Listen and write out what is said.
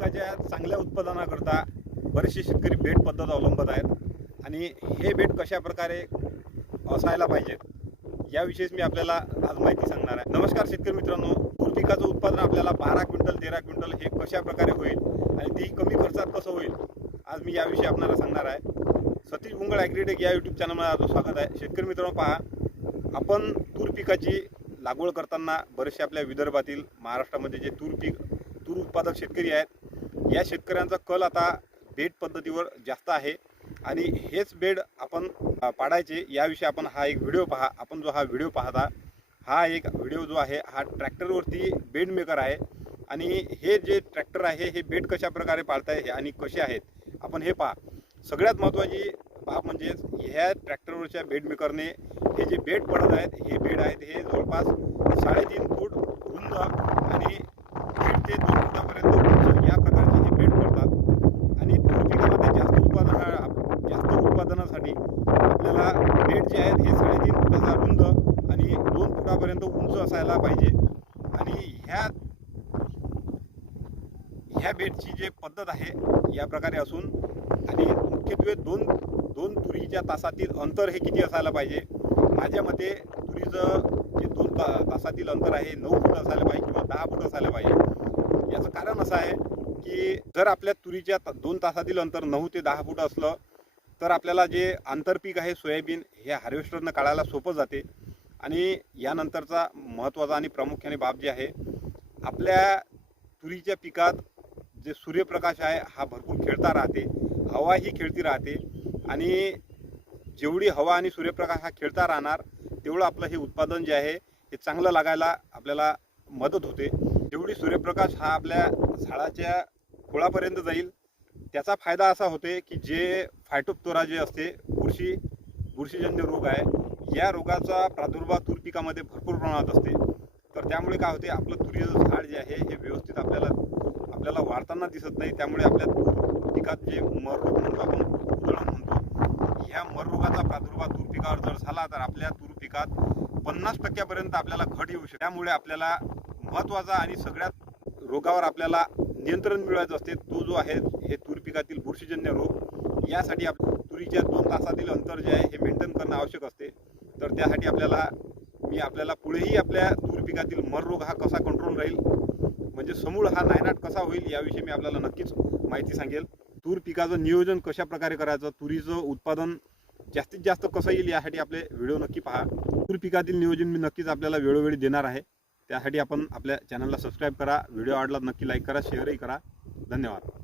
पिकाच्या चांगल्या उत्पादनाकरता बरेचसे शेतकरी बेड पद्धत अवलंबत आहेत आणि हे बेड कशा प्रकारे असायला पाहिजेत याविषयीच मी आपल्याला आज माहिती सांगणार आहे। नमस्कार शेतकरी मित्रांनो, तूर पिकाचं उत्पादन आपल्याला 12 क्विंटल 13 क्विंटल हे कशा प्रकारे होईल आणि ती कमी खर्चात कसं होईल आज मी याविषयी आपल्याला सांगणार आहे। सतीश भुंगळ ॲग्रीटेक या यूट्यूब चॅनलमध्ये आपलं स्वागत आहे। शेतकरी मित्रांनो, पहा, आपण तूर पिकाची लागवड करताना बरेचसे आपल्या विदर्भातील महाराष्ट्रामध्ये जे तूर उत्पादक शेतकरी आहेत या शेतकऱ्यांचा कल आता बेड पद्धतीवर जास्त आहे आणि हेच बेड आपण पाडायचे याविषयी आपण हा एक व्हिडिओ पहा। आपण जो हा व्हिडिओ पाहता हा एक व्हिडिओ जो आहे हा ट्रॅक्टरवरती बेड मेकर आहे आणि हे जे ट्रॅक्टर आहे हे बेड कशा प्रकारे पाडताय आणि कसे आहेत आपण हे पहा। सगळ्यात महत्त्वाची बाब म्हणजे ह्या ट्रॅक्टरवरच्या बेड मेकरने हे जे बेड पडत आहेत हे बेड आहेत हे जवळपास 3.5 फूट रुंद आणि 1.5 ते 2 फुटापर्यंत उंच या प्रकारचे हे बेड पडतात आणि तूर पिकामध्ये जास्त उत्पादनासाठी आपल्याला बेड जे आहेत हे 3.5 फुटाचा रुंद आणि 2 फुटापर्यंत उंच असायला पाहिजे आणि ह्या बेडची जे पद्धत आहे या प्रकारे असून आणि मुख्यत्वे दोन तुरीच्या तासातील अंतर हे किती असायला पाहिजे। माझ्या मते तुरीचं जे 2 तासातील अंतर आहे 9 फूट असायला पाहिजे किंवा 10 फूट असायला पाहिजे। याचं कारण असं आहे की जर आपल्या तुरीच्या 2 तासातील अंतर 9 ते 10 फूट असलं तर आपल्याला जे आंतरपीक आहे सोयाबीन हे हार्वेस्टरनं काढायला सोपं जाते आणि यानंतरचा महत्त्वाचा आणि प्रामुख्याने बाब जे आहे आपल्या तुरीच्या पिकात जे सूर्यप्रकाश आहे हा भरपूर खेळता राहते, हवा ही खेळती राहते आणि जेवढी हवा आणि सूर्यप्रकाश हा खेळता राहणार तेवढं आपलं हे उत्पादन जे आहे हे चांगलं लागायला आपल्याला मदत होते। जेवढी सूर्यप्रकाश हा आपल्या झाडाच्या खोडापर्यंत जाईल त्याचा फायदा असा होते की जे फायटोप्थोरा जे असते बुरशीजन्य रोग आहे या रोगाचा प्रादुर्भाव तूर पिकामध्ये भरपूर प्रमाणात असते। तर त्यामुळे काय होते आपलं तुरीचं झाड जे आहे हे व्यवस्थित आपल्याला वाढताना दिसत नाही। त्यामुळे आपल्या तूर पिकात जे मर रोग म्हणतो आपण उधळण म्हणतो ह्या मर रोगाचा प्रादुर्भाव तूर पिकावर जर झाला तर आपल्या तूर पिकात 50% आपल्याला घट येऊ शकते। त्यामुळे आपल्याला महत्त्वाचा आणि सगळ्यात रोगावर आपल्याला नियंत्रण मिळवायचं असते तो जो आहे हे तूर पिकातील बुरशीजन्य रोग। यासाठी तुरीच्या 2 तासातील अंतर जे आहे हे मेंटेन करणं आवश्यक असते। तर त्यासाठी आपल्याला पुढेही आपल्या तूर पिकातील मर रोग हा कसा कंट्रोल राहील म्हणजे समूळ हा नायनाट कसा होईल याविषयी मी आपल्याला नक्कीच माहिती सांगेल। तूर पिकाचं नियोजन कशा प्रकारे करायचं, तुरीचं उत्पादन जास्तीत जास्त कसं येईल यासाठी आपले व्हिडिओ नक्की पहा। तूर पिकातील नियोजन मी नक्कीच आपल्याला वेळोवेळी देणार आहे। त्यासाठी आपण आपल्या चॅनलला सबस्क्राईब करा, व्हिडिओ आवडला नक्की लाईक करा, शेअरही करा। धन्यवाद।